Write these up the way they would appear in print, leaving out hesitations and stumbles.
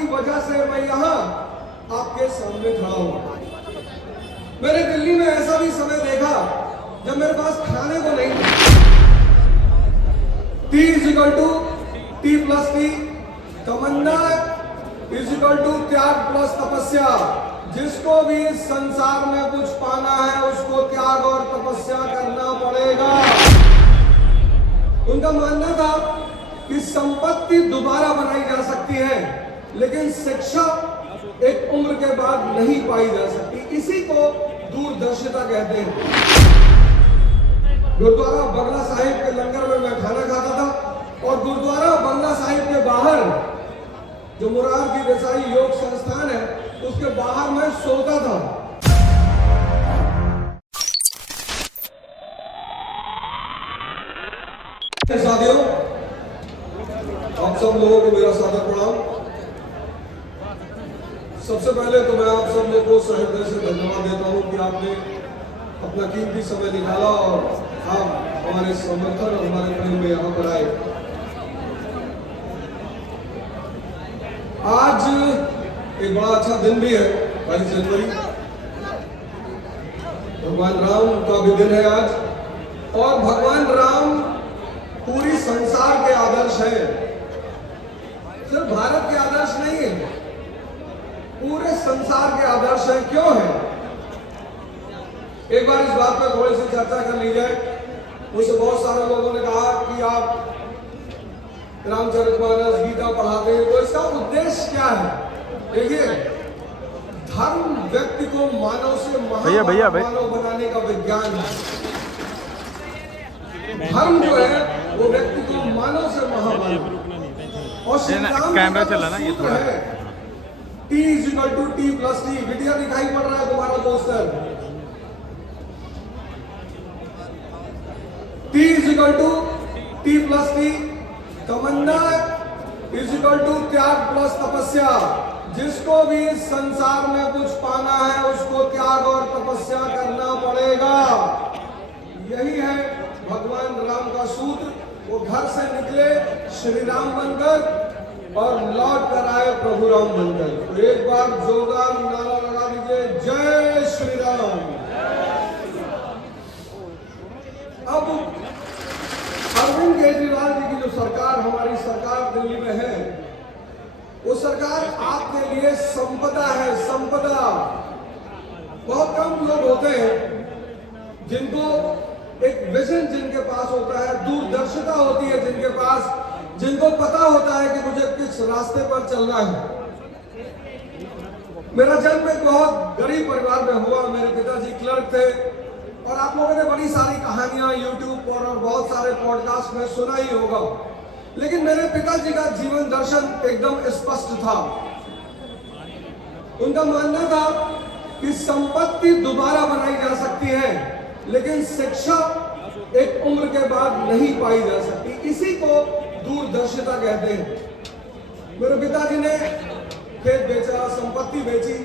की वजह से मैं यहाँ आपके सामने खड़ा हूं। मैंने दिल्ली में ऐसा भी समय देखा जब मेरे पास खाने को नहीं था। T = T + T, तमन्ना = त्याग प्लस तपस्या। जिसको भी इस संसार में कुछ पाना है उसको त्याग और तपस्या करना पड़ेगा। उनका मानना था कि संपत्ति दोबारा बनाई जा सकती है, लेकिन शिक्षा एक उम्र के बाद नहीं पाई जा सकती। इसी को दूरदर्शिता कहते हैं। गुरुद्वारा बंगला साहिब के लंगर में मैं खाना खाता था और गुरुद्वारा बंगला साहिब के बाहर जो मोरारजी देसाई योग संस्थान है उसके बाहर मैं सोता था। साथियों, आप सब लोगों को मेरा सादर प्रणाम। सबसे पहले तो मैं आप सब लोगों को सहृदय से धन्यवाद देता हूं कि आपने अपना कीमती समय निकाला और आप हमारे समर्थन और हमारे प्रेम में यहाँ पर आए। आज एक बड़ा अच्छा दिन भी है, 22 जनवरी, भगवान राम का भी दिन है आज। और भगवान राम पूरी संसार के आदर्श हैं, सिर्फ भारत के आदर्श नहीं है, पूरे संसार के आदर्श हैं। क्यों है? एक बार इस बात पर थोड़ी सी चर्चा कर ली जाए। मुझसे बहुत सारे लोगों ने कहा कि आप रामचरितमानस, गीता पढ़ाते हैं, तो इसका उद्देश्य क्या है? देखिए, धर्म व्यक्ति को मानव से मानव बनाने का विज्ञान है। धर्म जो है वो व्यक्ति को मानव से महामानव, और कैमरा चला ना ये थोड़ा है T = T + T। वीडियो दिखाई पड़ रहा है तुम्हारा पोस्टर। T = T + T, तमन्ना = त्याग प्लस तपस्या। जिसको भी इस संसार में कुछ पाना है उसको त्याग और तपस्या करना पड़ेगा। यही है भगवान राम का सूत्र। वो घर से निकले श्री राम बनकर और लौट कर आए प्रभु राम बनकर। तो एक बार जोरदार नारा लगा दीजिए, जय श्री राम। अब अरविंद केजरीवाल जी की जो सरकार, हमारी सरकार दिल्ली में है, वो सरकार आपके लिए संपदा है, संपदा। बहुत कम लोग होते हैं जिनको एक विजन जिनके पास होता है, दूरदर्शिता होती है जिनके पास, जिनको पता होता है कि मुझे किस रास्ते पर चलना है। मेरा जन्म एक बहुत गरीब परिवार में हुआ। मेरे पिताजी क्लर्क थे और आप लोगों ने बड़ी सारी कहानियां यूट्यूब पर और बहुत सारे पॉडकास्ट में सुना ही होगा। लेकिन मेरे पिताजी का जीवन दर्शन एकदम स्पष्ट था। उनका मानना था कि संपत्ति दोबारा बनाई जा सकती है, लेकिन शिक्षा एक उम्र के बाद नहीं पाई जा सकती। इसी को दूरदर्शिता कहते हैं। मेरे पिताजी ने खेत बेचा, संपत्ति बेची,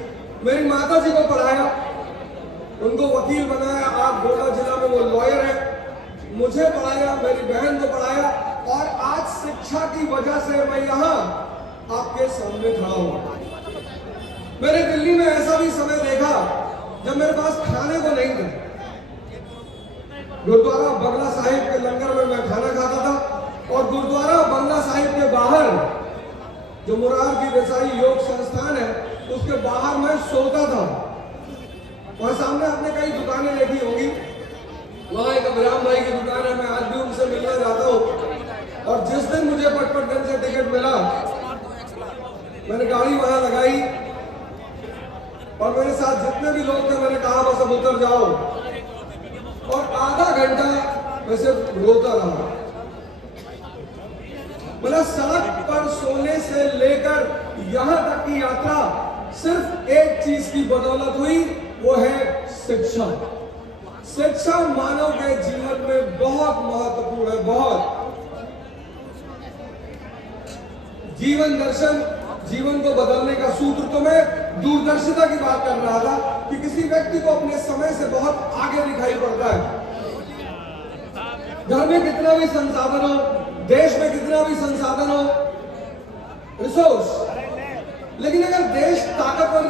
मेरी माता जी को पढ़ाया, उनको वकील बनाया। आज गोंडा जिला में वो लॉयर है। मुझे पढ़ाया, मेरी बहन को पढ़ाया, और आज शिक्षा की वजह से मैं यहाँ आपके सामने खड़ा हूं। मैंने दिल्ली में ऐसा भी समय देखा जब मेरे पास खाने को नहीं था। गुरुद्वारा बंगला साहिब के लंगर में मैं खाना खाता था और गुरुद्वारा बंगला साहिब के बाहर जो मोरारजी देसाई योग संस्थान है उसके बाहर मैं सोता था। वहां सामने आपने कई दुकानें देखी होंगी। वहां एक अभिराम भाई की दुकान है, मैं आज भी उनसे मिलना चाहता हूँ। और जिस दिन मुझे पटपटगंज से टिकट मिला, मैंने गाड़ी वहां लगाई और मेरे साथ जितने भी लोग थे मैंने कहा बस अब उतर जाओ, और आधा घंटा मैं सिर्फ रोता रहा। मतलब सड़क पर सोने से लेकर यहां तक की यात्रा सिर्फ एक चीज की बदौलत हुई, वो है शिक्षा। शिक्षा मानव के जीवन में बहुत महत्वपूर्ण है, बहुत। जीवन दर्शन, जीवन को बदलने का सूत्र। तो मैं दूरदर्शिता की बात कर रहा था कि किसी व्यक्ति को अपने समय से बहुत आगे दिखाई पड़ता है। घर में कितना भी संसाधन हो, देश में कितना भी संसाधन हो, रिसोर्स, लेकिन अगर देश ताकतवर